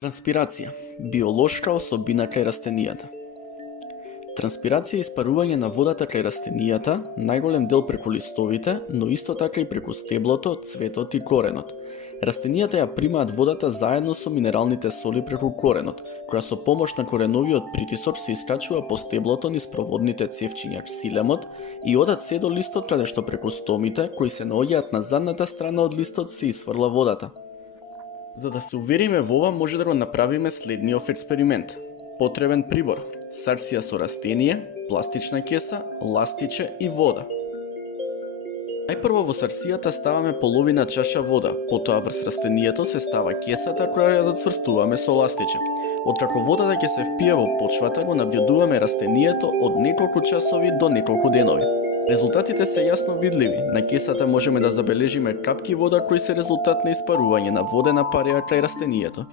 Транспирација – биолошка особина кај растенијата. Транспирација е испарување на водата кај растенијата, најголем дел преку листовите, но исто така и преку стеблото, цветот и коренот. Растенијата ја примаат водата заедно со минералните соли преку коренот, која со помош на кореновиот притисок се искачува по стеблото низ проводните цевчиња ксилемот и одат се до листот каде што преку стомите, кои се наоѓаат на задната страна од листот, се изфрла водата. За да се увериме во ова, може да го направиме следниот експеримент. Потребен прибор: саксија со растение, пластична кеса, ластиче и вода. Најпрво во саксијата ставаме половина чаша вода, потоа врз растението се става кесата која ја зацврстуваме со ластиче. Откако водата ќе се впие во почвата, го набљудуваме растението од неколку часови до неколку денови. Резултатите се јасно видливи. На кесата можеме да забележиме капки вода кои се резултат на испарување на водена пареја кај растението.